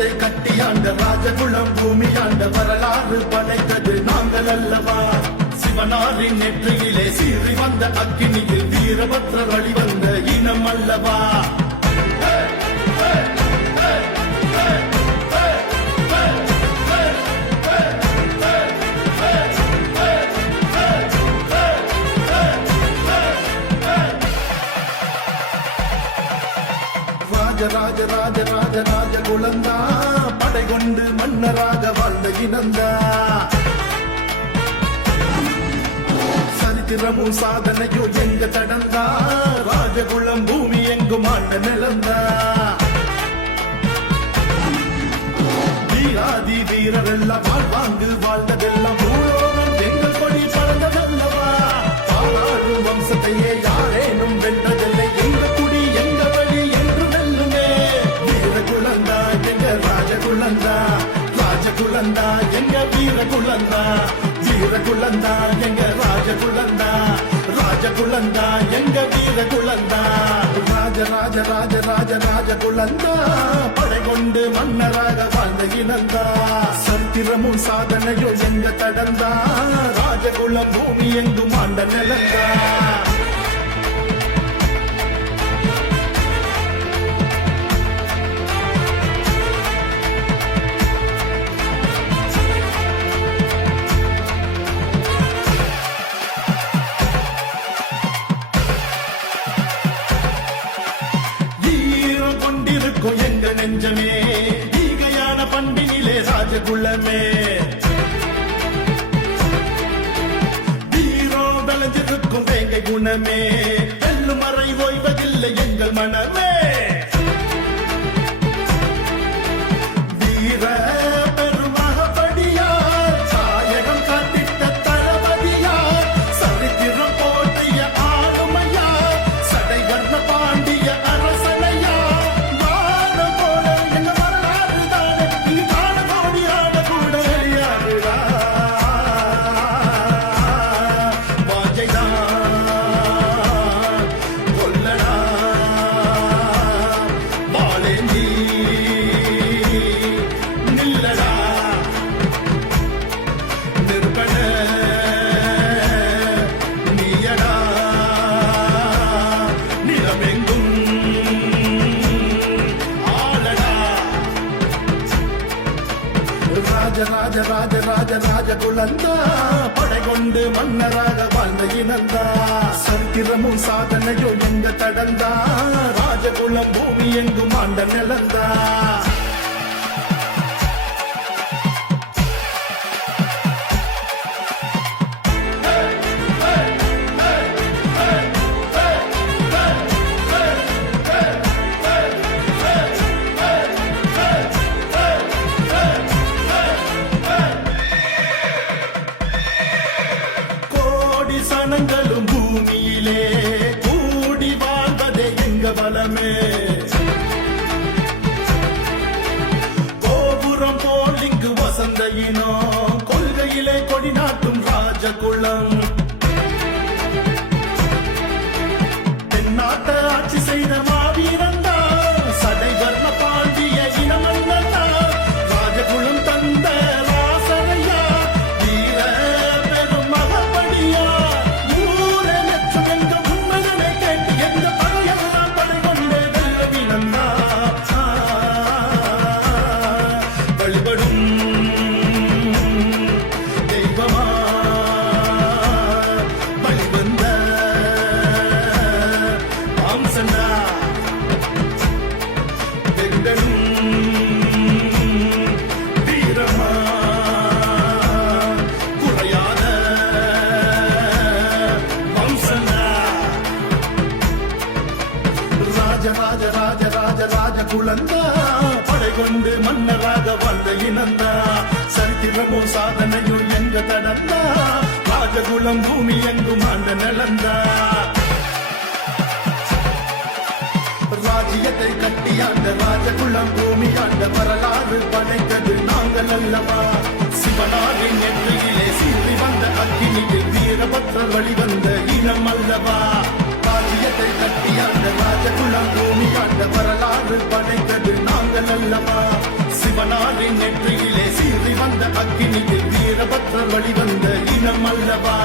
ராஜ்யத்தை கட்டியாண்ட ராஜகுலம் பூமியாண்ட வரலாறு படைத்தது நாங்கள் அல்லவா. சிவனாரின் நெற்றியிலே சீறி வந்த அக்கினியில் வீரபத்ரர் வழிவந்த இனம் அல்லவா. ராஜ ராஜ ராஜ ராஜ குலந்தா படை கொண்டு மன்னராக வாழ்ந்த இனந்தா. சரித்திரமும் சாதனையோ எங்க தடந்தா ராஜகுலம் பூமி எங்கும் ஆண்ட நிலந்தா. வீராதி வீரரெல்லாம் வாழ்வாங்கு வாழ்ந்ததெல்லாம் பூலோகம் எங்கள் கொடி பறந்ததல்லவா. பாலாழும் வம்சத்தையே யாரேனும் வென்றதில்லை எங்க குடி எங்க வழி என்று வெல்லுமே. வீரகுலந்தா எங்க ராஜகுலந்தா, ராஜகுலந்தா எங்க வீரகுலந்தா, வீரகுலந்தா எங்க ராஜகுலந்தா, ராஜகுலந்தா எங்க வீரகுலந்தா. ராஜ ராஜ ராஜ ராஜ ராஜகுலந்தா படை கொண்டு மன்னராக வாழ்ந்த இனந்தா. சரித்திரமும் சாதனையோ எங்க தடந்தா ராஜகுலம் பூமி எங்கும் ஆண்ட நிலந்தா. எங்க நெஞ்சமே ஈகையான பண்பினிலே ராஜகுலமே. வீரோ விளைஞ்சிருக்கும் வேங்கை குணமே வெல்லும் மறை ஓய்வதில்லை எங்கள் மனமே. வீர பெருமகபடியார் சாயகம் காட்டிட்ட தளபதியார் சரித்திரம் போட்டிய ஆளுமையார் சடை வர்ண பாண்டிய அரசனையா. ராஜ ராஜ ராஜ ராஜகுலந்தா படை கொண்டு மன்னராக வாழ்ந்த இனந்தா. சரித்திரமும் சாதனையோ எங்க தடந்தா ராஜகுலம் பூமி எங்கும் ஆண்ட நிலந்தா. சனங்களும் பூமியிலே கூடி வாழ்வதே எங்க பலமே. கோபுரம் போல் இங்கு வசந்த இனம் கொள்கையிலே கொடி நாட்டும் ராஜகுலம். தென்னாட்ட ஆட்சி செய்த மாவீரந்தா சடை வர்ண பாண்டிய இனமல்லா. ராஜகுலம் தந்த ராசரையா வீர பெருமகபடியா. ராஜ ராஜ ராஜ ராஜகுலந்தா படை கொண்டு மன்னராக வாழ்ந்த இனந்தா. சரித்திரமும் சாதனையும் எங்க தடந்தா ராஜகுலம் பூமி எங்கும் ஆண்ட நிலந்தா. ராஜ்யத்தை கட்டியாண்ட ராஜகுலம் பூமி ஆண்ட வரலாறு படைத்தது நாங்கள் அல்லவா. சிவனாரின் நெற்றியிலே சீறி வந்த அக்கினியில் வீரபத்ரர் வழிவந்த இனம் அல்லவா. ராஜ்யத்தை கட்டியாண்ட ராஜகுலம் பூமி ஆண்ட வரலாறு படைத்தது நாங்கள் அல்லவா. சிவனாரின் நெற்றியிலே சீறி வந்த அக்கினியில் வீரபத்ரர் வழிவந்த இனம் அல்லவா